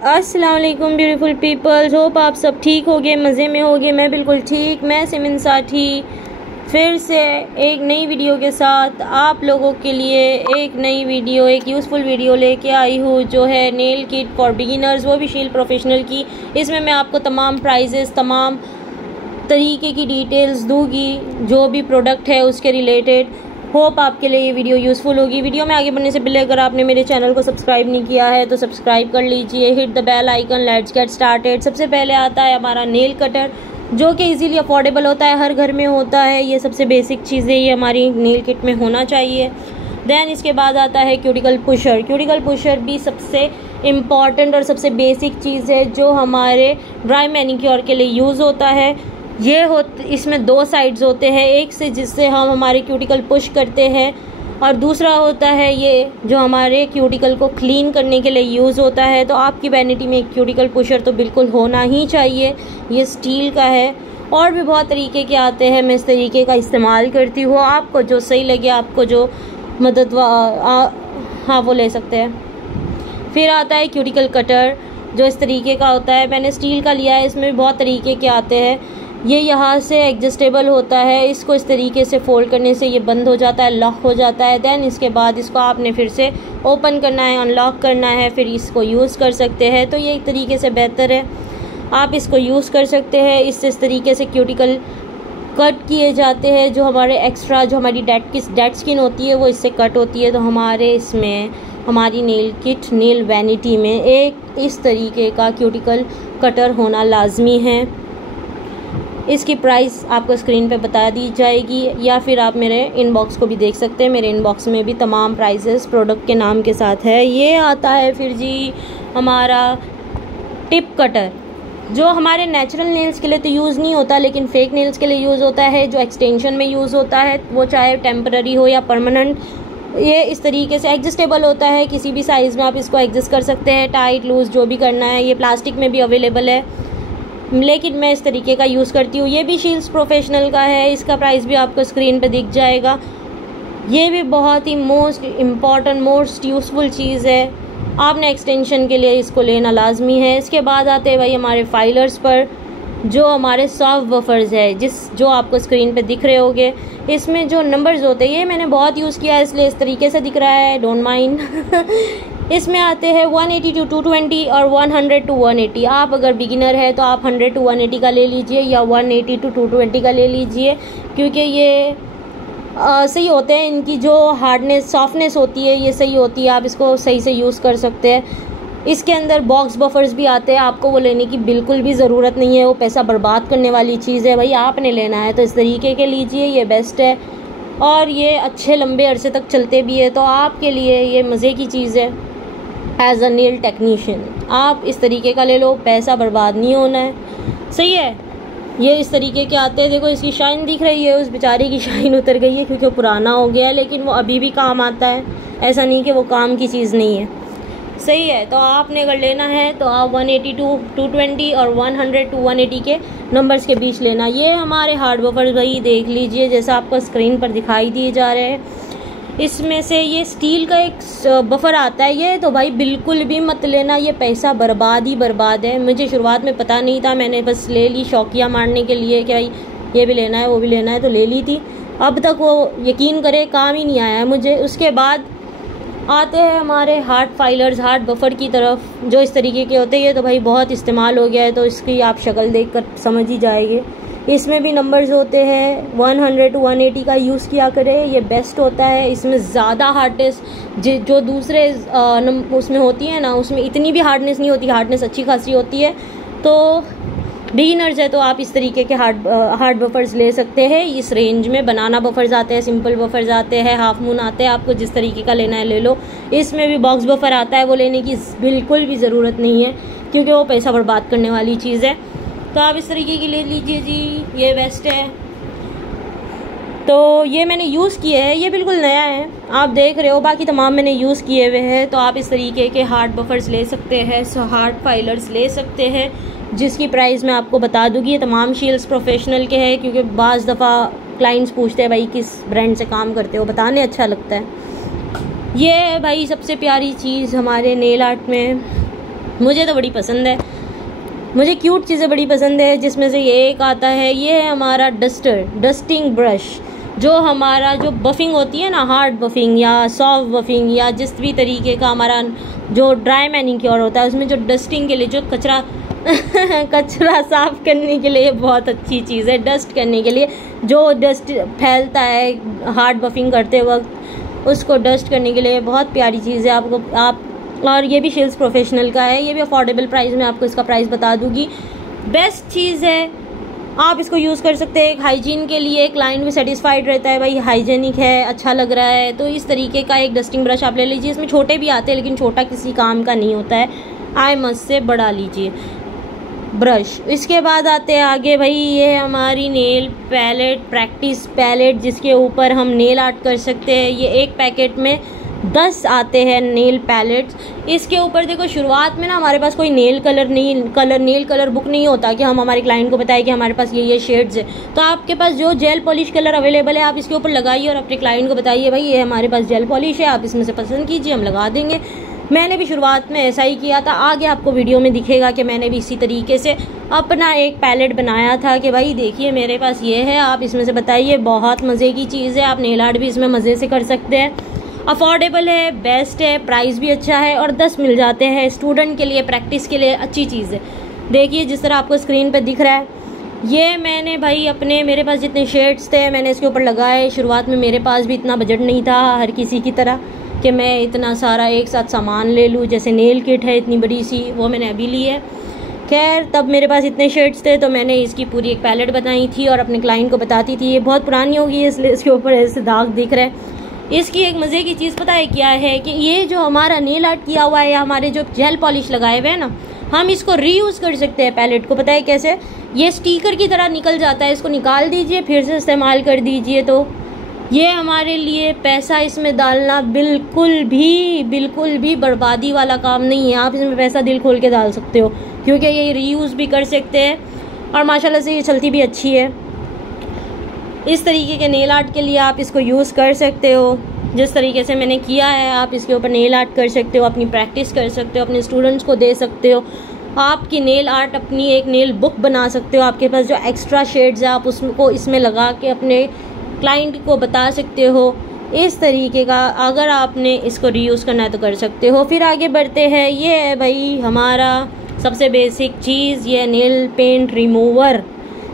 अस्सलाम वालेकुम beautiful peoples, hope आप सब ठीक होगे, मज़े में होगे। मैं बिल्कुल ठीक। मैं सिमन साथी फिर से एक नई वीडियो के साथ आप लोगों के लिए एक नई वीडियो, एक यूज़फुल वीडियो लेके आई हूँ, जो है नेल किट फॉर बिगिनर्स, वो भी शील्ड प्रोफेशनल की। इसमें मैं आपको तमाम प्राइजेस, तमाम तरीके की डिटेल्स दूंगी, जो भी प्रोडक्ट है उसके रिलेटेड। होप आपके लिए ये वीडियो यूज़फुल होगी। वीडियो में आगे बढ़ने से पहले अगर आपने मेरे चैनल को सब्सक्राइब नहीं किया है तो सब्सक्राइब कर लीजिए, hit the bell icon. Let's get started. सबसे पहले आता है हमारा नेल कटर, जो कि इजीली अफोर्डेबल होता है, हर घर में होता है। ये सबसे बेसिक चीज़ें ये हमारी नेल किट में होना चाहिए। देन इसके बाद आता है क्यूटिकल पुशर। क्यूटिकल पुशर भी सबसे इम्पॉर्टेंट और सबसे बेसिक चीज़ है, जो हमारे ड्राई मैनिक्योर के लिए यूज़ होता है। इसमें दो साइड्स होते हैं, एक से जिससे हम हमारे क्यूटिकल पुश करते हैं, और दूसरा होता है ये जो हमारे क्यूटिकल को क्लीन करने के लिए यूज़ होता है। तो आपकी वैनिटी में एक क्यूटिकल पुशर तो बिल्कुल होना ही चाहिए। ये स्टील का है, और भी बहुत तरीके के आते हैं, मैं इस तरीके का इस्तेमाल करती हूँ। आपको जो सही लगे, आपको जो मदद हाँ वो ले सकते हैं। फिर आता है क्यूटिकल कटर, जो इस तरीके का होता है। मैंने स्टील का लिया है, इसमें बहुत तरीके के आते हैं। ये यहाँ से एडजस्टेबल होता है, इसको इस तरीके से फोल्ड करने से ये बंद हो जाता है, लॉक हो जाता है। देन इसके बाद इसको आपने फिर से ओपन करना है, अनलॉक करना है, फिर इसको यूज़ कर सकते हैं। तो ये एक तरीके से बेहतर है, आप इसको यूज़ कर सकते हैं। इससे इस तरीके से क्यूटिकल कट किए जाते हैं, जो हमारे एक्स्ट्रा, जो हमारी डेड स्किन होती है वो इससे कट होती है। तो हमारे इसमें, हमारी नेल किट, नेल वैनिटी में एक इस तरीके का क्यूटिकल कटर होना लाजमी है। इसकी प्राइस आपको स्क्रीन पे बता दी जाएगी, या फिर आप मेरे इनबॉक्स को भी देख सकते हैं। मेरे इनबॉक्स में भी तमाम प्राइसेस प्रोडक्ट के नाम के साथ है। ये आता है फिर जी हमारा टिप कटर, जो हमारे नेचुरल नेल्स के लिए तो यूज़ नहीं होता, लेकिन फेक नेल्स के लिए यूज़ होता है, जो एक्सटेंशन में यूज़ होता है, वो चाहे टेम्पररी हो या परमानेंट। ये इस तरीके से एडजस्टेबल होता है, किसी भी साइज़ में आप इसको एडजस्ट कर सकते हैं, टाइट लूज़ जो भी करना है। ये प्लास्टिक में भी अवेलेबल है, लेकिन मैं इस तरीके का यूज़ करती हूँ। ये भी शील्ड्स प्रोफेशनल का है, इसका प्राइस भी आपको स्क्रीन पे दिख जाएगा। ये भी बहुत ही मोस्ट इम्पॉर्टेंट, मोस्ट यूज़फुल चीज़ है, आपने एक्सटेंशन के लिए इसको लेना लाजमी है। इसके बाद आते हैं भाई हमारे फाइलर्स पर, जो हमारे सॉफ्ट बफर्स है, जो आपको स्क्रीन पे दिख रहे होंगे। इसमें जो नंबर्स होते हैं, ये मैंने बहुत यूज़ किया है, इसलिए इस तरीके से दिख रहा है, डोंट माइंड। इसमें आते हैं 180 to 220 और 100 to 180। आप अगर बिगिनर है तो आप 100 to 180 का ले लीजिए, या 180 to 220 का ले लीजिए, क्योंकि ये सही होते हैं। इनकी जो हार्डनेस, सॉफ्टनेस होती है, ये सही होती है, आप इसको सही से यूज़ कर सकते हैं। इसके अंदर बॉक्स बफर्स भी आते हैं, आपको वो लेने की बिल्कुल भी ज़रूरत नहीं है, वो पैसा बर्बाद करने वाली चीज़ है। भाई आपने लेना है तो इस तरीके के लीजिए, ये बेस्ट है, और ये अच्छे लंबे अरसे तक चलते भी है। तो आपके लिए ये मज़े की चीज़ है। एज अ नेल टेक्नीशियन आप इस तरीके का ले लो, पैसा बर्बाद नहीं होना है, सही है। ये इस तरीके के आते हैं, देखो इसकी शाइन दिख रही है, उस बेचारे की शाइन उतर गई है क्योंकि वो पुराना हो गया है, लेकिन वो अभी भी काम आता है, ऐसा नहीं कि वो काम की चीज़ नहीं है, सही है। तो आपने अगर लेना है तो आप 180 to 220 और 100 to 180 के नंबर्स के बीच लेना। ये हमारे हार्ड बफर्स भाई देख लीजिए, जैसा आपको स्क्रीन पर दिखाई दिए जा रहे हैं। इसमें से ये स्टील का एक बफर आता है, ये तो भाई बिल्कुल भी मत लेना, ये पैसा बर्बाद ही बर्बाद है। मुझे शुरुआत में पता नहीं था, मैंने बस ले ली शौकिया मारने के लिए कि भाई ये भी लेना है, वो भी लेना है, तो ले ली थी। अब तक वो यकीन करे काम ही नहीं आया है मुझे। उसके बाद आते हैं हमारे हार्ड फाइलर्स, हार्ड बफर की तरफ, जो इस तरीके के होते हैं। ये तो भाई बहुत इस्तेमाल हो गया है, तो इसकी आप शक्ल देख कर समझ ही जाएंगे। इसमें भी नंबर्स होते हैं, 100 to 180 का यूज़ किया करें, ये बेस्ट होता है। इसमें ज़्यादा हार्डनेस जो दूसरे उसमें होती है ना, उसमें इतनी भी हार्डनेस नहीं होती, हार्डनेस अच्छी खासी होती है। तो बिगिनर्स है तो आप इस तरीके के हार्ड बफर्स ले सकते हैं। इस रेंज में बनाना बफर्स आते हैं, सिंपल बफर्स आते हैं, हाफ मून आते हैं, आपको जिस तरीके का लेना है ले लो। इसमें भी बॉक्स बफर आता है, वो लेने की बिल्कुल भी ज़रूरत नहीं है, क्योंकि वो पैसा बर्बाद करने वाली चीज़ है। तो आप इस तरीके की ले लीजिए जी, ये बेस्ट है। तो ये मैंने यूज़ किए हैं, ये बिल्कुल नया है, आप देख रहे हो, बाकी तमाम मैंने यूज़ किए हुए हैं। तो आप इस तरीके के हार्ड बफर्स ले सकते हैं, हार्ड फाइलर्स ले सकते हैं, जिसकी प्राइस मैं आपको बता दूँगी। ये तमाम शील्ड्स प्रोफेशनल के हैं, क्योंकि बाज़ दफ़ा क्लाइंट्स पूछते हैं भाई किस ब्रांड से काम करते हो, बताने अच्छा लगता है। ये है भाई सबसे प्यारी चीज़ हमारे नेल आर्ट में, मुझे तो बड़ी पसंद है, मुझे क्यूट चीज़ें बड़ी पसंद है, जिसमें से ये एक आता है, ये है हमारा डस्टिंग ब्रश, जो हमारा जो बफिंग होती है ना, हार्ड बफिंग या सॉफ्ट बफिंग या जिस भी तरीके का हमारा जो ड्राई मैनिक्योर होता है, उसमें जो डस्टिंग के लिए जो कचरा कचरा साफ़ करने के लिए बहुत अच्छी चीज़ है। डस्ट करने के लिए जो डस्ट फैलता है हार्ड बफिंग करते वक्त, उसको डस्ट करने के लिए बहुत प्यारी चीज़ है। आप और ये भी शिल्स प्रोफेशनल का है, ये भी अफोर्डेबल प्राइस में आपको इसका प्राइस बता दूंगी। बेस्ट चीज़ है, आप इसको यूज़ कर सकते हैं। एक हाइजीन के लिए क्लाइंट भी सेटिस्फाइड रहता है, भाई हाइजीनिक है, अच्छा लग रहा है, तो इस तरीके का एक डस्टिंग ब्रश आप ले लीजिए। इसमें छोटे भी आते हैं, लेकिन छोटा किसी काम का नहीं होता है, आई मस्ट से बड़ा लीजिए ब्रश। इसके बाद आते हैं आगे, भाई ये है हमारी नेल पैलेट, प्रैक्टिस पैलेट, जिसके ऊपर हम नेल आर्ट कर सकते हैं। ये एक पैकेट में 10 आते हैं नेल पैलेट्स। इसके ऊपर देखो, शुरुआत में ना हमारे पास कोई नेल कलर बुक नहीं होता कि हम हमारे क्लाइंट को बताएं कि हमारे पास ये शेड्स है। तो आपके पास जो जेल पॉलिश कलर अवेलेबल है, आप इसके ऊपर लगाइए और अपने क्लाइंट को बताइए, भाई ये हमारे पास जेल पॉलिश है, आप इसमें से पसंद कीजिए, हम लगा देंगे। मैंने भी शुरुआत में ऐसा ही किया था, आगे आपको वीडियो में दिखेगा कि मैंने भी इसी तरीके से अपना एक पैलेट बनाया था कि भाई देखिए मेरे पास ये है, आप इसमें से बताइए। बहुत मज़े की चीज़ है, आप नेल आर्ट भी इसमें मज़े से कर सकते हैं। अफोर्डेबल है, बेस्ट है, प्राइस भी अच्छा है और 10 मिल जाते हैं। स्टूडेंट के लिए, प्रैक्टिस के लिए अच्छी चीज़ है। देखिए जिस तरह आपको स्क्रीन पर दिख रहा है, ये मैंने भाई मेरे पास जितने शेड्स थे मैंने इसके ऊपर लगाए। शुरुआत में मेरे पास भी इतना बजट नहीं था हर किसी की तरह कि मैं इतना सारा एक साथ सामान ले लूँ। जैसे नेल किट है इतनी बड़ी सी, वो मैंने अभी ली है। खैर तब मेरे पास इतने शेड्स थे तो मैंने इसकी पूरी एक पैलेट बनाई थी और अपने क्लाइंट को बताती थी। ये बहुत पुरानी होगी इसलिए इसके ऊपर ऐसे दाग दिख रहे हैं। इसकी एक मज़े की चीज़ पता है क्या है कि ये जो हमारा नेल आर्ट किया हुआ है या हमारे जो जेल पॉलिश लगाए हुए हैं ना, हम इसको रीयूज़ कर सकते हैं पैलेट को। पता है कैसे? ये स्टिकर की तरह निकल जाता है, इसको निकाल दीजिए फिर से इस्तेमाल कर दीजिए। तो ये हमारे लिए पैसा इसमें डालना बिल्कुल भी बर्बादी वाला काम नहीं है। आप इसमें पैसा दिल खोल के डाल सकते हो, क्योंकि ये रीयूज़ भी कर सकते हैं और माशाल्लाह से ये चलती भी अच्छी है। इस तरीके के नेल आर्ट के लिए आप इसको यूज़ कर सकते हो। जिस तरीके से मैंने किया है, आप इसके ऊपर नेल आर्ट कर सकते हो, अपनी प्रैक्टिस कर सकते हो, अपने स्टूडेंट्स को दे सकते हो। आपकी नेल आर्ट अपनी एक नेल बुक बना सकते हो। आपके पास जो एक्स्ट्रा शेड्स है आप उसको इसमें लगा के अपने क्लाइंट को बता सकते हो। इस तरीके का अगर आपने इसको रीयूज़ करना है तो कर सकते हो। फिर आगे बढ़ते हैं, ये है भाई हमारा सबसे बेसिक चीज़, ये nail paint remover.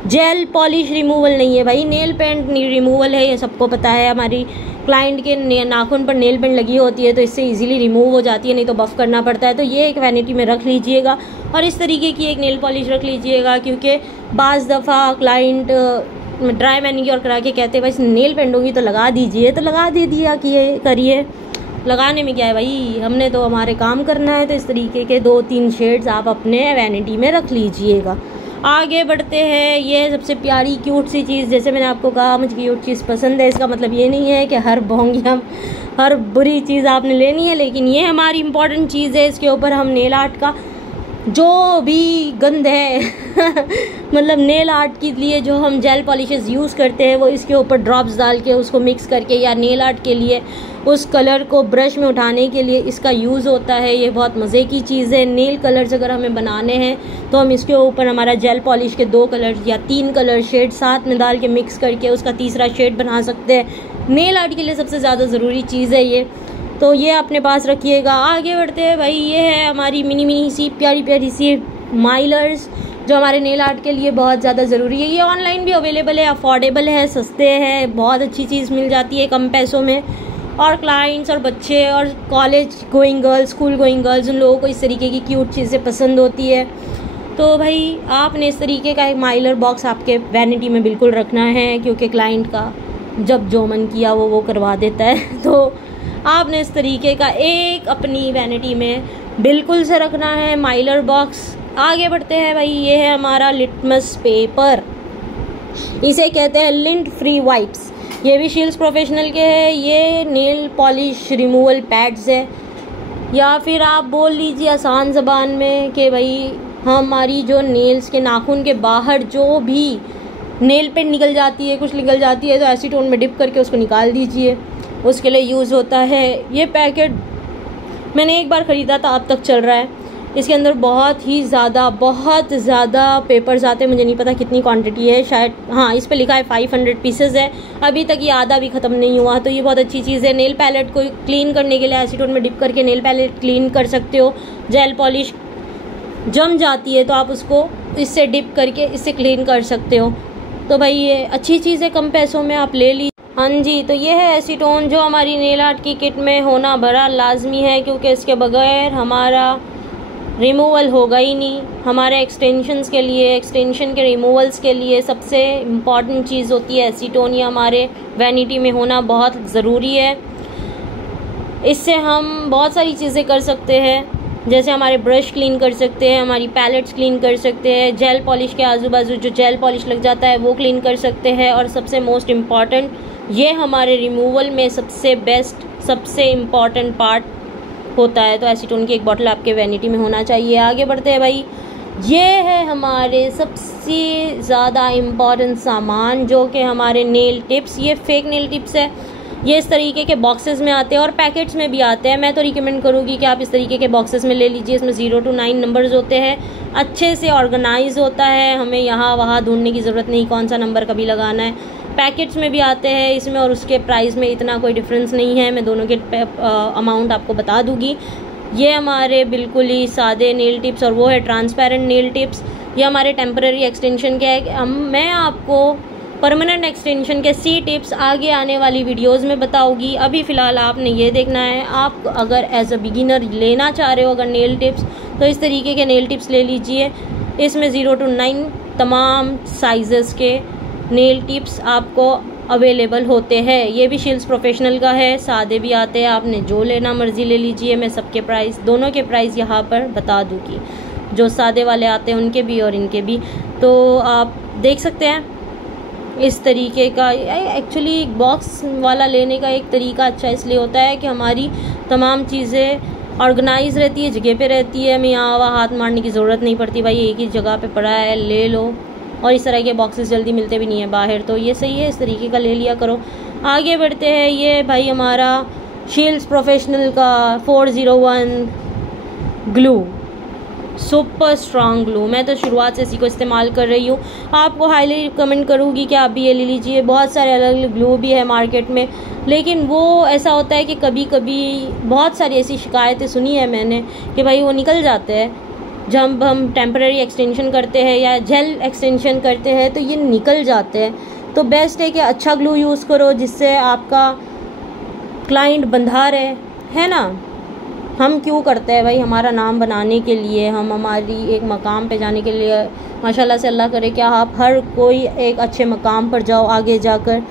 Gel polish removal नहीं है भाई, नेल पेंट रिमूवल है, ये सबको पता है। हमारी क्लाइंट के नाखून पर नेल पेंट लगी होती है तो इससे इजीली रिमूव हो जाती है, नहीं तो बफ़ करना पड़ता है। तो ये एक वैनिटी में रख लीजिएगा और इस तरीके की एक नेल पॉलिश रख लीजिएगा, क्योंकि बाज़ दफ़ा क्लाइंट ड्राई मैनिक्योर करा के कहते हैं भाई नेल पेंट होगी तो लगा दीजिए, तो लगा दे दिया कि ये करिए। लगाने में क्या है भाई, हमने तो हमारे काम करना है। तो इस तरीके के 2-3 शेड्स आप अपने वैनिटी में रख लीजिएगा। आगे बढ़ते हैं, ये सबसे प्यारी क्यूट सी चीज़, जैसे मैंने आपको कहा मुझे क्यूट चीज़ पसंद है, इसका मतलब ये नहीं है कि हर बुरी चीज़ आपने लेनी है, लेकिन ये हमारी इम्पॉर्टेंट चीज़ है। इसके ऊपर हम नेल आर्ट का जो भी गंद है मतलब नेल आर्ट के लिए जो हम जेल पॉलिशेस यूज़ करते हैं वो इसके ऊपर ड्रॉप्स डाल के उसको मिक्स करके, या नेल आर्ट के लिए उस कलर को ब्रश में उठाने के लिए इसका यूज़ होता है। ये बहुत मज़े की चीज़ है। नेल कलर्स अगर हमें बनाने हैं तो हम इसके ऊपर हमारा जेल पॉलिश के 2 कलर या 3 कलर शेड साथ में डाल के मिक्स करके उसका तीसरा शेड बना सकते हैं। नेल आर्ट के लिए सबसे ज़्यादा ज़रूरी चीज़ है ये, तो ये अपने पास रखिएगा। आगे बढ़ते हैं भाई, ये है हमारी मिनी सी प्यारी सी माइलर्स, जो हमारे नेल आर्ट के लिए बहुत ज़्यादा ज़रूरी है। ये ऑनलाइन भी अवेलेबल है, अफोर्डेबल है, सस्ते हैं, बहुत अच्छी चीज़ मिल जाती है कम पैसों में। और क्लाइंट्स और बच्चे और college going girls, school going girls, उन लोगों को इस तरीके की क्यूट चीज़ें पसंद होती है। तो भाई आपने इस तरीके का एक माइलर बॉक्स आपके वैनिटी में बिल्कुल रखना है, क्योंकि क्लाइंट का जब जो मन किया वो करवा देता है। तो आपने इस तरीके का एक अपनी वैनिटी में बिल्कुल से रखना है माइलर बॉक्स। आगे बढ़ते हैं भाई, ये है हमारा लिटमस पेपर, इसे कहते हैं लिंट फ्री वाइप्स। ये भी शिल्स प्रोफेशनल के हैं। ये नेल पॉलिश रिमूवल पैड्स है, या फिर आप बोल लीजिए आसान ज़बान में कि भाई हमारी जो नेल्स के नाखून के बाहर जो भी नेल पेंट निकल जाती है, कुछ निकल जाती है, तो एसीटोन में डिप करके उसको निकाल दीजिए, उसके लिए यूज़ होता है। ये पैकेट मैंने एक बार ख़रीदा था, अब तक चल रहा है। इसके अंदर बहुत ज़्यादा पेपर्स आते हैं। मुझे नहीं पता कितनी क्वांटिटी है, शायद हाँ इस पे लिखा है 500 पीसेज है। अभी तक ये आधा भी ख़त्म नहीं हुआ, तो ये बहुत अच्छी चीज़ है। नेल पैलेट को क्लीन करने के लिए एसीटोन में डिप करके नेल पैलेट क्लीन कर सकते हो। जेल पॉलिश जम जाती है तो आप उसको इससे डिप करके इससे क्लीन कर सकते हो। तो भाई ये अच्छी चीज़ है, कम पैसों में आप ले लीजिए। हाँ जी, तो ये है एसीटोन जो हमारी नेल आर्ट की किट में होना बड़ा लाजमी है, क्योंकि इसके बगैर हमारा रिमूवल होगा ही नहीं। हमारे एक्सटेंशंस के लिए, एक्सटेंशन के रिमूवल्स के लिए सबसे इम्पॉर्टेंट चीज़ होती है एसीटोन। ये हमारे वैनिटी में होना बहुत ज़रूरी है। इससे हम बहुत सारी चीज़ें कर सकते हैं, जैसे हमारे ब्रश क्लीन कर सकते हैं, हमारी पैलेट्स क्लीन कर सकते हैं, जेल पॉलिश के आजू बाजू जो जेल पॉलिश लग जाता है वो क्लीन कर सकते हैं, और सबसे मोस्ट इम्पॉर्टेंट ये हमारे रिमूवल में सबसे बेस्ट, सबसे इम्पॉर्टेंट पार्ट होता है। तो एसीटोन की एक बॉटल आपके वैनिटी में होना चाहिए। आगे बढ़ते हैं भाई, ये है हमारे सबसे ज़्यादा इम्पॉर्टेंट सामान जो कि हमारे नेल टिप्स। ये फेक नेल टिप्स है, ये इस तरीके के बॉक्सेस में आते हैं और पैकेट्स में भी आते हैं। मैं तो रिकमेंड करूँगी कि आप इस तरीके के बॉक्सेस में ले लीजिए। इसमें 0 to 9 नंबर्स होते हैं, अच्छे से ऑर्गेनाइज होता है, हमें यहाँ वहाँ ढूंढने की ज़रूरत नहीं कौन सा नंबर कभी लगाना है। पैकेट्स में भी आते हैं इसमें, और उसके प्राइस में इतना कोई डिफरेंस नहीं है। मैं दोनों के अमाउंट आपको बता दूँगी। ये हमारे बिल्कुल ही सादे नेल टिप्स और वो है ट्रांसपेरेंट नेल टिप्स। ये हमारे टेम्पररी एक्सटेंशन के है। मैं आपको परमानेंट एक्सटेंशन के सी टिप्स आगे आने वाली वीडियोस में बताऊंगी। अभी फ़िलहाल आपने ये देखना है, आप अगर एज अ बिगिनर लेना चाह रहे हो अगर नेल टिप्स, तो इस तरीके के नेल टिप्स ले लीजिए। इसमें 0 to 9 तमाम साइज़ेस के नेल टिप्स आपको अवेलेबल होते हैं। ये भी शिल्स प्रोफेशनल का है, सादे भी आते हैं, आपने जो लेना मर्ज़ी ले लीजिए। मैं सबके प्राइस, दोनों के प्राइस यहाँ पर बता दूँगी, जो सादे वाले आते हैं उनके भी और इनके भी। तो आप देख सकते हैं इस तरीके का। एक्चुअली बॉक्स वाला लेने का एक तरीका अच्छा इसलिए होता है कि हमारी तमाम चीज़ें ऑर्गेनाइज रहती है, जगह पे रहती है, हमें यहाँ वहाँ हाथ मारने की ज़रूरत नहीं पड़ती। भाई एक ही जगह पे पड़ा है, ले लो। और इस तरह के बॉक्सेस जल्दी मिलते भी नहीं है बाहर, तो ये सही है, इस तरीके का ले लिया करो। आगे बढ़ते हैं, ये भाई हमारा शिल्स प्रोफेशनल का 401 ग्लू, सुपर स्ट्रॉन्ग ग्लू। मैं तो शुरुआत से इसी को इस्तेमाल कर रही हूँ, आपको हाईली रिकमेंड करूँगी कि आप भी ये ले लीजिए। बहुत सारे अलग अलग ग्लू भी है मार्केट में, लेकिन वो ऐसा होता है कि कभी कभी बहुत सारी ऐसी शिकायतें सुनी है मैंने कि भाई वो निकल जाते हैं जब हम टेम्पररी एक्सटेंशन करते हैं या जेल एक्सटेंशन करते हैं, तो ये निकल जाते हैं। तो बेस्ट है कि अच्छा ग्लू यूज़ करो जिससे आपका क्लाइंट बंधा रहे, है ना। हम क्यों करते हैं भाई, हमारा नाम बनाने के लिए, हम हमारी एक मकाम पे जाने के लिए। माशाल्लाह से अल्लाह करे कि आप हर कोई एक अच्छे मकाम पर जाओ आगे जाकर,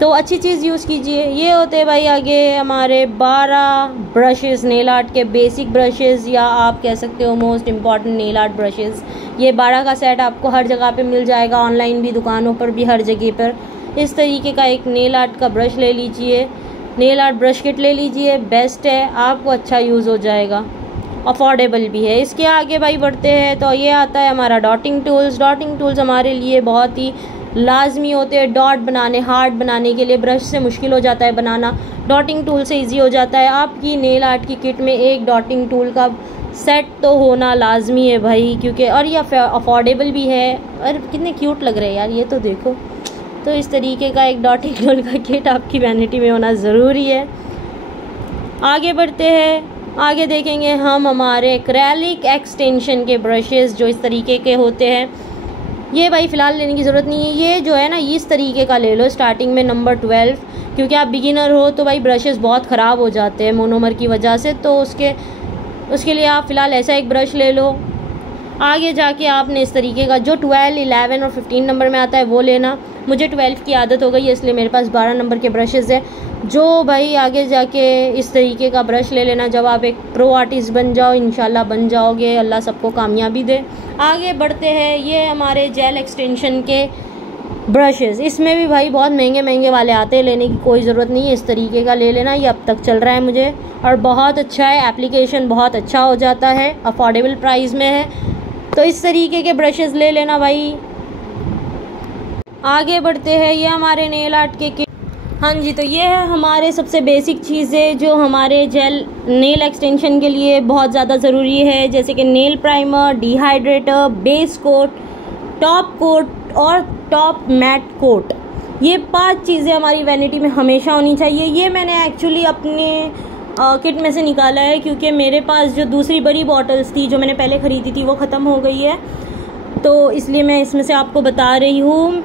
तो अच्छी चीज़ यूज़ कीजिए। ये होते हैं भाई आगे हमारे 12 ब्रशेज़, नेल आर्ट के बेसिक ब्रशेज़, या आप कह सकते हो most important nail art brushes. ये 12 का सेट आपको हर जगह पे मिल जाएगा, ऑनलाइन भी, दुकानों पर भी, हर जगह पर। इस तरीके का एक नेल आर्ट का ब्रश ले लीजिए, नेल आर्ट ब्रश किट ले लीजिए, बेस्ट है, आपको अच्छा यूज़ हो जाएगा, अफोर्डेबल भी है। इसके आगे भाई बढ़ते हैं, तो ये आता है हमारा डॉटिंग टूल्स। डॉटिंग टूल्स हमारे लिए बहुत ही लाजमी होते हैं डॉट बनाने, हार्ट बनाने के लिए। ब्रश से मुश्किल हो जाता है बनाना, डॉटिंग टूल से इजी हो जाता है। आपकी नेल आर्ट की किट में एक डॉटिंग टूल का सेट तो होना लाजमी है भाई, क्योंकि और ये अफोर्डेबल भी है। और कितने क्यूट लग रहे हैं यार, ये तो देखो। तो इस तरीके का एक डॉटिंग टूल का किट आपकी वैनिटी में होना ज़रूरी है। आगे बढ़ते हैं, आगे देखेंगे हम हमारे एक्रेलिक एक्सटेंशन के ब्रशेज़ जो इस तरीके के होते हैं। ये भाई फ़िलहाल लेने की ज़रूरत नहीं है, ये जो है ना इस तरीके का ले लो स्टार्टिंग में, नंबर 12, क्योंकि आप बिगिनर हो तो भाई ब्रशेज़ बहुत ख़राब हो जाते हैं मोनोमर की वजह से, तो उसके लिए आप फ़िलहाल ऐसा एक ब्रश ले लो। आगे जाके आपने इस तरीके का जो 12, 11 और 15 नंबर में आता है वो लेना। मुझे 12 की आदत हो गई है इसलिए मेरे पास 12 नंबर के ब्रशेज़ है। जो भाई आगे जाके इस तरीके का ब्रश ले लेना, जब आप एक प्रो आर्टिस्ट बन जाओ, इंशाल्लाह बन जाओगे, अल्लाह सबको कामयाबी दे। आगे बढ़ते हैं, ये हमारे जेल एक्सटेंशन के ब्रशेज़। इसमें भी भाई बहुत महंगे महंगे वाले आते हैं, लेने की कोई ज़रूरत नहीं है, इस तरीके का ले लेना। ये अब तक चल रहा है मुझे और बहुत अच्छा है, एप्लीकेशन बहुत अच्छा हो जाता है, अफोर्डेबल प्राइस में है, तो इस तरीके के ब्रशेज़ ले लेना भाई। आगे बढ़ते हैं, ये हमारे नेल आर्ट के किट। हाँ जी, तो ये है हमारे सबसे बेसिक चीज़ें जो हमारे जेल नेल एक्सटेंशन के लिए बहुत ज़्यादा ज़रूरी है, जैसे कि nail primer, dehydrator, base coat, top coat और टॉप मैट कोट। ये 5 चीज़ें हमारी वैनिटी में हमेशा होनी चाहिए। ये मैंने एक्चुअली अपने किट में से निकाला है, क्योंकि मेरे पास जो दूसरी बड़ी बॉटल्स थी जो मैंने पहले ख़रीदी थी वो ख़त्म हो गई है, तो इसलिए मैं इसमें से आपको बता रही हूँ।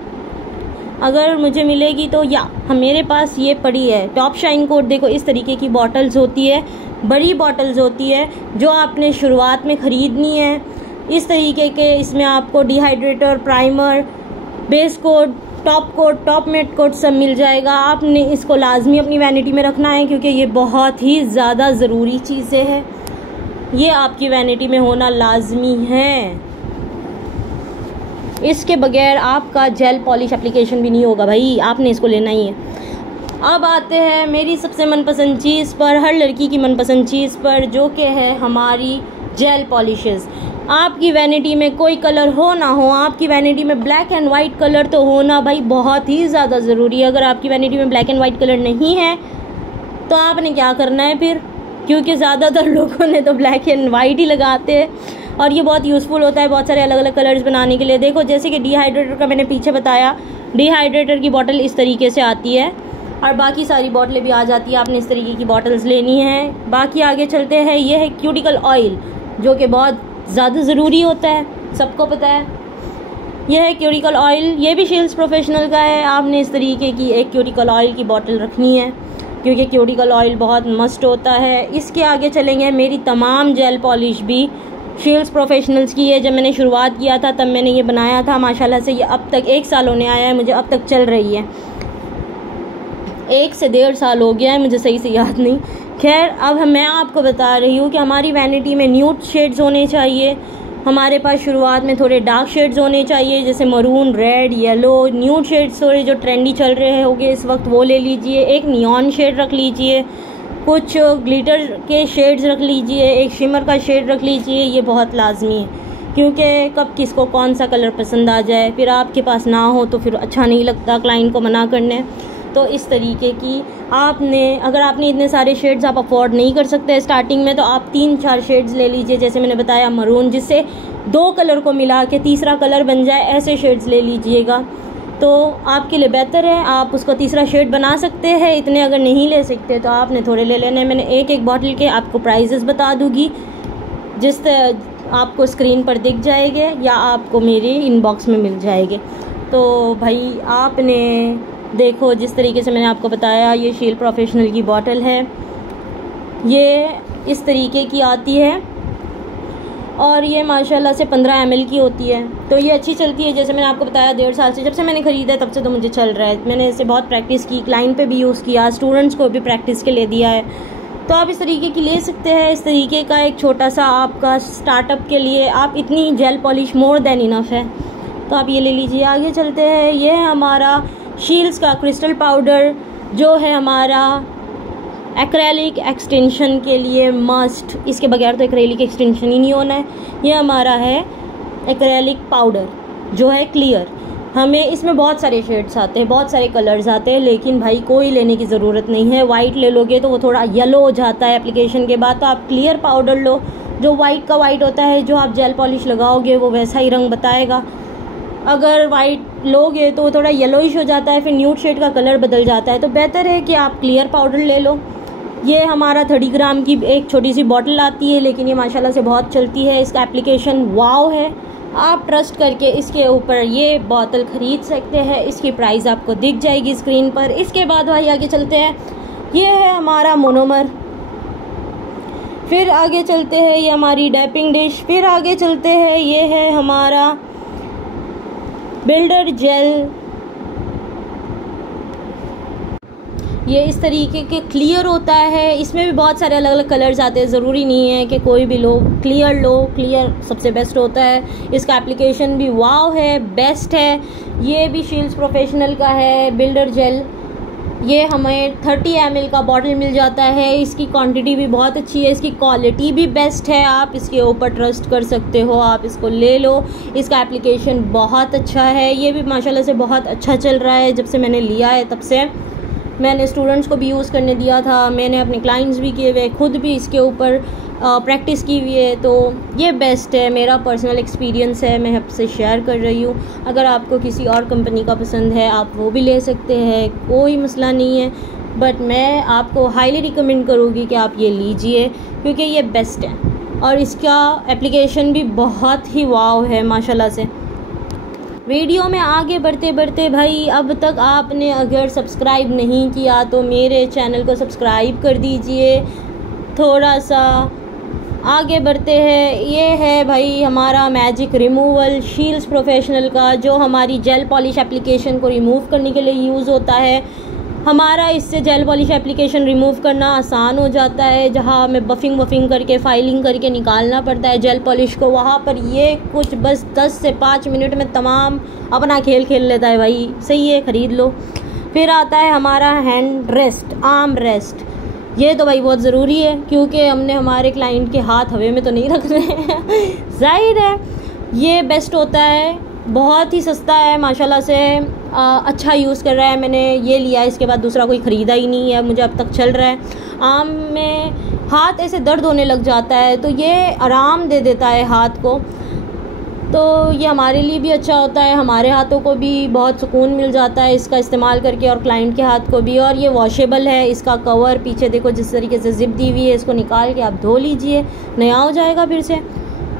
अगर मुझे मिलेगी तो मेरे पास ये पड़ी है टॉप शाइन कोट। देखो इस तरीके की बॉटल्स होती है, बड़ी बॉटल्स होती है जो आपने शुरुआत में ख़रीदनी है। इस तरीके के इसमें आपको dehydrator, primer, base coat, top matte coat सब मिल जाएगा। आपने इसको लाजमी अपनी वैनिटी में रखना है, क्योंकि ये बहुत ही ज़्यादा ज़रूरी चीज़ें हैं। ये आपकी वैनिटी में होना लाजमी है। इसके बगैर आपका जेल पॉलिश एप्लीकेशन भी नहीं होगा भाई, आपने इसको लेना ही है। अब आते हैं मेरी सबसे मनपसंद चीज़ पर, हर लड़की की मनपसंद चीज़ पर, जो कि है हमारी जेल पॉलिशेस। आपकी वैनिटी में कोई कलर हो ना हो, आपकी वैनिटी में ब्लैक एंड वाइट कलर तो होना भाई बहुत ही ज़्यादा ज़रूरी है। अगर आपकी वैनिटी में ब्लैक एंड वाइट कलर नहीं है तो आपने क्या करना है फिर, क्योंकि ज़्यादातर लोगों ने तो ब्लैक एंड वाइट ही लगाते हैं और ये बहुत यूज़फुल होता है बहुत सारे अलग अलग कलर्स बनाने के लिए। देखो जैसे कि डिहाइड्रेटर का मैंने पीछे बताया, डिहाइड्रेटर की बॉटल इस तरीके से आती है और बाकी सारी बॉटलें भी आ जाती है। आपने इस तरीके की बॉटल्स लेनी है। बाकी आगे चलते हैं, ये है क्यूटिकल ऑयल जो कि बहुत ज़्यादा ज़रूरी होता है, सबको पता है। यह है क्यूटिकल ऑयल, ये भी शील्ड्स प्रोफेशनल का है। आपने इस तरीके की एक क्यूटिकल ऑयल की बॉटल रखनी है, क्योंकि क्यूटिकल ऑयल बहुत मस्ट होता है। इसके आगे चलेंगे, मेरी तमाम जेल पॉलिश भी शील्ड्स प्रोफेशनल्स की है। जब मैंने शुरुआत किया था तब मैंने ये बनाया था, माशाल्लाह से ये अब तक 1 साल होने आया है, मुझे अब तक चल रही है। 1 से 1.5 साल हो गया है, मुझे सही से याद नहीं। खैर, अब मैं आपको बता रही हूँ कि हमारी वैनिटी में न्यूड शेड्स होने चाहिए। हमारे पास शुरुआत में थोड़े डार्क शेड्स होने चाहिए, जैसे maroon, red, yellow. Nude shades थोड़े जो ट्रेंडी चल रहे होंगे इस वक्त वो ले लीजिए। एक नियॉन शेड रख लीजिए, कुछ ग्लिटर के शेड्स रख लीजिए, एक शिमर का शेड रख लीजिए। ये बहुत लाजमी है, क्योंकि कब किसको कौन सा कलर पसंद आ जाए, फिर आपके पास ना हो तो फिर अच्छा नहीं लगता क्लाइंट को मना करने। तो इस तरीके की अगर आपने इतने सारे शेड्स आप अफोर्ड नहीं कर सकते स्टार्टिंग में, तो आप 3-4 शेड्स ले लीजिए। जैसे मैंने बताया मरून, जिससे 2 कलर को मिला के तीसरा कलर बन जाए, ऐसे शेड्स ले लीजिएगा तो आपके लिए बेहतर है। आप उसको तीसरा शेड बना सकते हैं। इतने अगर नहीं ले सकते तो आपने थोड़े ले लेने। मैंने एक बॉटल के आपको प्राइजेस बता दूंगी, जिस आपको स्क्रीन पर दिख जाएंगे या आपको मेरे इनबॉक्स में मिल जाएंगे। तो भाई आपने देखो जिस तरीके से मैंने आपको बताया, ये शील्ड प्रोफेशनल की बॉटल है, ये इस तरीके की आती है और ये माशाल्लाह से 15 ml की होती है। तो ये अच्छी चलती है, जैसे मैंने आपको बताया 1.5 साल से, जब से मैंने ख़रीदा है तब से तो मुझे चल रहा है। मैंने इसे बहुत प्रैक्टिस की, क्लाइंट पे भी यूज़ किया, स्टूडेंट्स को भी प्रैक्टिस के लिए दिया है। तो आप इस तरीके की ले सकते हैं। इस तरीके का एक छोटा सा आपका स्टार्टअप के लिए आप इतनी gel polish more than enough है, तो आप ये ले लीजिए। आगे चलते हैं, ये है हमारा शील्ड्स का क्रिस्टल पाउडर, जो है हमारा एक्रेलिक एक्सटेंशन के लिए मस्ट। इसके बगैर तो एक्रेलिक एक्सटेंशन ही नहीं होना है। ये हमारा है एक्रेलिक पाउडर जो है क्लियर। हमें इसमें बहुत सारे शेड्स आते हैं, बहुत सारे कलर्स आते हैं, लेकिन भाई कोई लेने की ज़रूरत नहीं है। वाइट ले लोगे तो वो थोड़ा येलो हो जाता है एप्लीकेशन के बाद, तो आप क्लियर पाउडर लो जो वाइट का वाइट होता है, जो आप जेल पॉलिश लगाओगे वो वैसा ही रंग बताएगा। अगर वाइट लोगे तो वो थोड़ा येलोइश हो जाता है, फिर न्यूड शेड का कलर बदल जाता है। तो बेहतर है कि आप क्लियर पाउडर ले लो। ये हमारा 30 ग्राम की एक छोटी सी बॉटल आती है, लेकिन ये माशाल्लाह से बहुत चलती है। इसका एप्लीकेशन वाव है, आप ट्रस्ट करके इसके ऊपर ये बोतल ख़रीद सकते हैं। इसकी प्राइस आपको दिख जाएगी स्क्रीन पर। इसके बाद भाई आगे चलते हैं, ये है हमारा मोनोमर। फिर आगे चलते हैं, ये हमारी डैपिंग डिश। फिर आगे चलते हैं, ये है हमारा बिल्डर जेल। ये इस तरीके के क्लियर होता है, इसमें भी बहुत सारे अलग अलग कलर्स आते हैं। ज़रूरी नहीं है कि कोई भी लो, क्लियर सबसे बेस्ट होता है। इसका एप्लीकेशन भी वाव है, बेस्ट है। ये भी शील्ड्स प्रोफेशनल का है बिल्डर जेल। ये हमें 30 ml का बॉटल मिल जाता है। इसकी क्वांटिटी भी बहुत अच्छी है, इसकी क्वालिटी भी बेस्ट है। आप इसके ऊपर ट्रस्ट कर सकते हो, आप इसको ले लो। इसका एप्लीकेशन बहुत अच्छा है, ये भी माशाल्लाह से बहुत अच्छा चल रहा है जब से मैंने लिया है तब से। मैंने स्टूडेंट्स को भी यूज़ करने दिया था, मैंने अपने क्लाइंट्स भी किए हुए, खुद भी इसके ऊपर प्रैक्टिस की हुई है। तो ये बेस्ट है, मेरा पर्सनल एक्सपीरियंस है, मैं आपसे शेयर कर रही हूँ। अगर आपको किसी और कंपनी का पसंद है आप वो भी ले सकते हैं, कोई मसला नहीं है, बट मैं आपको हाईली रिकमेंड करूँगी कि आप ये लीजिए क्योंकि ये बेस्ट है और इसका एप्लीकेशन भी बहुत ही वाव है माशाल्लाह से। वीडियो में आगे बढ़ते बढ़ते भाई, अब तक आपने अगर सब्सक्राइब नहीं किया तो मेरे चैनल को सब्सक्राइब कर दीजिए। थोड़ा सा आगे बढ़ते हैं, ये है भाई हमारा मैजिक रिमूवल शील्ड्स प्रोफेशनल का, जो हमारी जेल पॉलिश एप्लीकेशन को रिमूव करने के लिए यूज़ होता है। हमारा इससे जेल पॉलिश एप्लीकेशन रिमूव करना आसान हो जाता है, जहाँ हमें बफिंग करके फाइलिंग करके निकालना पड़ता है जेल पॉलिश को, वहाँ पर ये कुछ बस 10 से 5 मिनट में तमाम अपना खेल खेल लेता है भाई। सही है, ख़रीद लो। फिर आता है हमारा हैंड रेस्ट, आर्म रेस्ट। ये तो भाई बहुत ज़रूरी है क्योंकि हमने हमारे क्लाइंट के हाथ हवा में तो नहीं रखने हैं जाहिर है। ये बेस्ट होता है, बहुत ही सस्ता है माशाल्लाह से, अच्छा यूज़ कर रहा है। मैंने ये लिया, इसके बाद दूसरा कोई ख़रीदा ही नहीं है, मुझे अब तक चल रहा है। आम में हाथ ऐसे दर्द होने लग जाता है तो ये आराम दे देता है हाथ को, तो ये हमारे लिए भी अच्छा होता है, हमारे हाथों को भी बहुत सुकून मिल जाता है इसका इस्तेमाल करके और क्लाइंट के हाथ को भी। और ये वॉशेबल है, इसका कवर पीछे देखो जिस तरीके से जिप दी हुई है, इसको निकाल के आप धो लीजिए, नया हो जाएगा फिर से।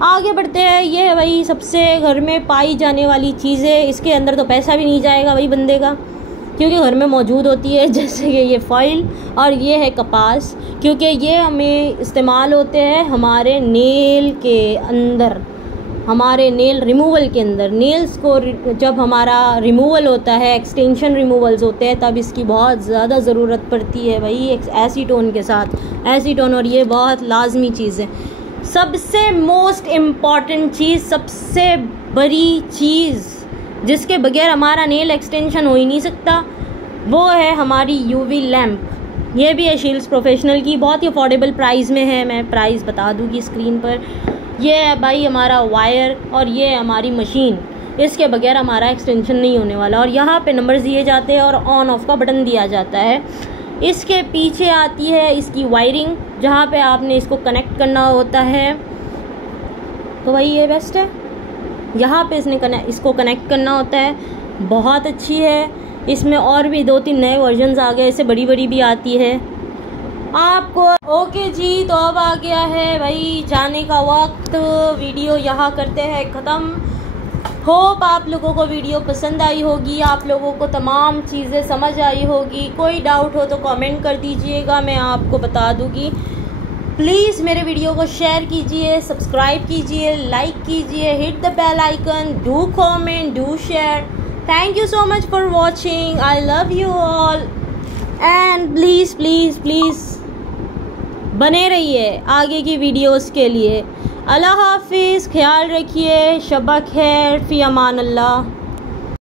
आगे बढ़ते हैं, ये है भाई सबसे घर में पाई जाने वाली चीज़ें। इसके अंदर तो पैसा भी नहीं जाएगा भाई बंदे का, क्योंकि घर में मौजूद होती है, जैसे कि ये फाइल और ये है कपास, क्योंकि ये हमें इस्तेमाल होते हैं हमारे नेल के अंदर, हमारे नेल रिमूवल के अंदर। नेल्स को जब हमारा रिमूवल होता है, एक्सटेंशन रिमूवल्स होते हैं, तब इसकी बहुत ज़्यादा ज़रूरत पड़ती है भाई, एक एसीटोन के साथ, एसीटोन। और ये बहुत लाजमी चीज़ है, सबसे मोस्ट इम्पॉर्टेंट चीज़, सबसे बड़ी चीज़ जिसके बगैर हमारा नेल एक्सटेंशन हो ही नहीं सकता, वो है हमारी यूवी लैम्प। ये भी है शील्ड्स प्रोफेशनल की, बहुत ही अफोर्डेबल प्राइस में है, मैं प्राइस बता दूँगी स्क्रीन पर। ये है भाई हमारा वायर और ये है हमारी मशीन, इसके बगैर हमारा एक्सटेंशन नहीं होने वाला। और यहाँ पे नंबर्स दिए जाते हैं और ऑन ऑफ का बटन दिया जाता है। इसके पीछे आती है इसकी वायरिंग, जहाँ पे आपने इसको कनेक्ट करना होता है। तो भाई ये बेस्ट है, यहाँ पे इसको कनेक्ट करना होता है, बहुत अच्छी है। इसमें और भी 2-3 नए वर्जन्स आ गए, इससे बड़ी बड़ी भी आती है आपको। ओके जी, तो अब आ गया है भाई जाने का वक्त, वीडियो यहाँ करते हैं ख़त्म। होप आप लोगों को वीडियो पसंद आई होगी, आप लोगों को तमाम चीज़ें समझ आई होगी। कोई डाउट हो तो कमेंट कर दीजिएगा, मैं आपको बता दूँगी। प्लीज़ मेरे वीडियो को शेयर कीजिए, सब्सक्राइब कीजिए, लाइक कीजिए, hit the bell icon, do comment, do share. Thank you so much for watching, I love you all and please please please बने रहिए आगे की वीडियोस के लिए। अल्लाह हाफिज़, ख्याल रखिए, शब खैर, फ़ी अमान अल्लाह।